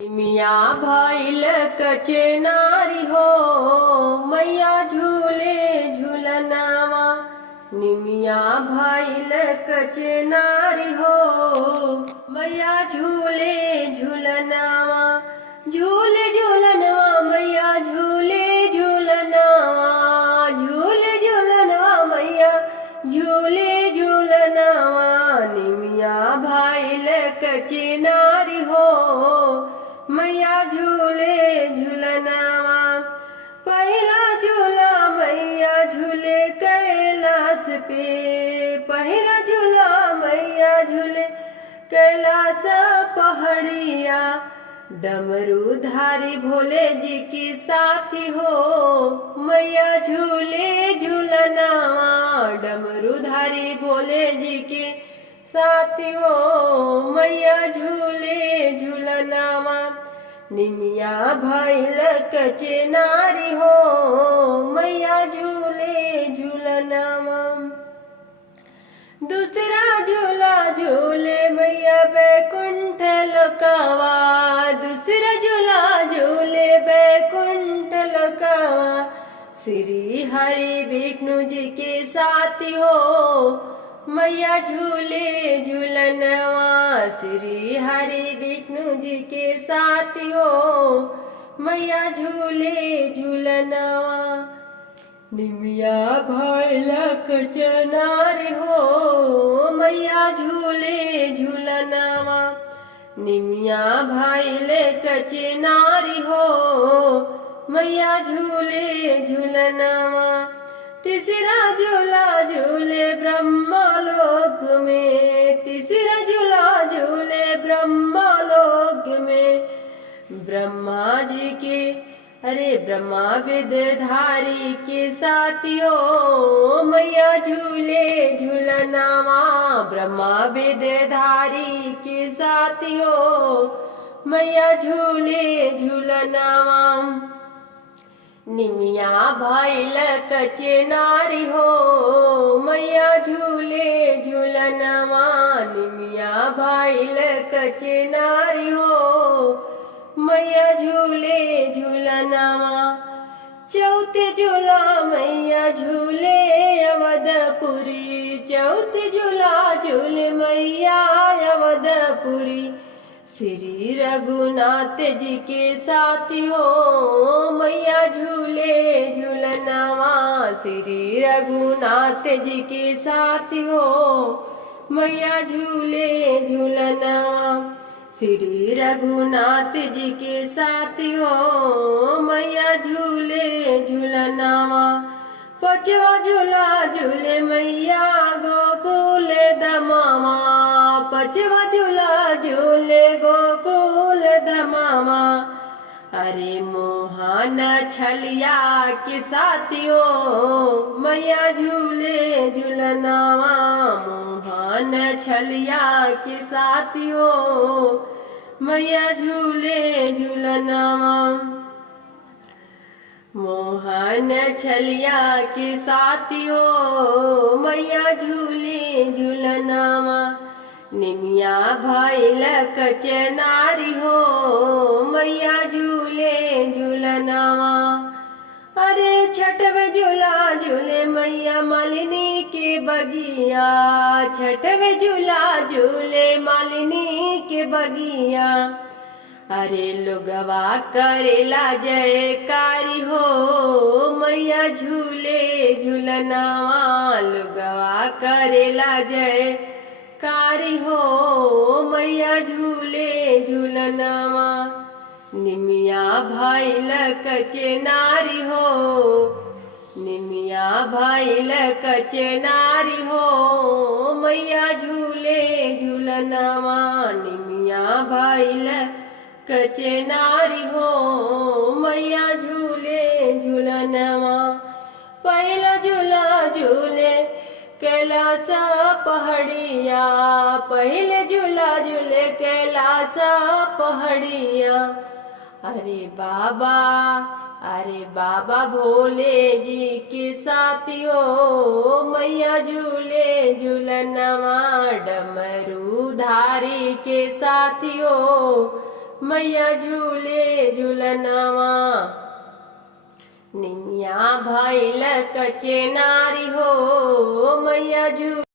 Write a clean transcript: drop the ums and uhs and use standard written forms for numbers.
मिया भइल कचनारी हो मैया झूले झूलनावा। निमिया भइल कचनारी हो मैया झूले झूलनावा। झूले झूलनवा मैया झूले झूलनावा। झूले झूलनवा मैया झूले झूलनावा। निमिया भइल कचनारी हो मैया झूले झूलनावा। पहला झूला मैया झूले कैलाश पे। पहला झूला मैया झूले कैलाश पहाड़िया। डमरू धारी भोले जी की साथी हो मैया झूले झूलनावा। डमरू धारी भोले जी की साथी हो मैया झूले झूलनावा। निमिया भइल कचनारी हो मैया झूले झूलनावा। दूसरा झूला झूले मैया बैकुंठ लोकावा। दूसरा झूला झूले बैकुंठ लोकावा। श्री हरि विष्णु जी के साथी हो मैया झूले झूलनवा। श्री हरि विष्णु जी के साथी हो मैया झूले झूलनवा। निमिया भइल कचनारी हो मैया झूले झूलनवा। निमिया भइल कचनारी हो मैया झूले झूलनवा। तीसरा झूला झूले ब्रह्मलोक में। तीसरा झूला झूले ब्रह्मलोक में। ब्रह्मा जी के ब्रह्मा विद्याधारी के साथी हो मैया झूले झूलनावा। ब्रह्मा विद्याधारी के साथी हो मैया झूले झूलनावा। निमिया भइल कचनारी हो मैया झूले झूलनवा। निमिया भइल कचनारी हो मैया झूले झूलनवा। चौथे झूला मैया झूले अवधपुरी। चौथे झूला झूले मैया अवधपुरी। श्री रघुनाथ जी के साथी हो मैया झूले झूलनवा। श्री रघुनाथ जी के साथी हो मैया झूले झूलनवा। श्री रघुनाथ जी के साथी हो मैया झूले झूलनवा। पांचवा झूला झूले मैया गोकुल दमामा। पांचवा झूला झूले गोकुल दमामा। अरे मोहन छलिया के साथी हो मैया झूले झूलनवा। मोहन छलिया के साथी हो मैया झूले झूलनवा। मोहन छलिया के साथी हो मैया झूले झूलनवा। निमिया भइल कचनारी हो मैया झूले झूलनवा। अरे छठवे झूला झूले मैया मालिनी के बगिया। छठवे झूला झूले मालिनी के बगिया। अरे लोगवा करेला जयकारी हो मैया झूले झूलनवा। लोगवा करेला जयकारी हो मैया झूले झूलनवा। निमिया भइल कचनारी हो। निमिया भइल कचनारी हो मैया झूले झूलनवा। निमिया भइल कचनारी हो मैया झूले झूलनवा। पहला झूला झूले कैलाश पहाड़िया। पहले झूला झूले कैलाश पहाड़िया। अरे बाबा भोले जी के साथी हो मैया झूले झूलनवा। डमरू धारी के साथी हो मैया झूले झूलनवा। निया भैल कचे नारी हो मैया झूले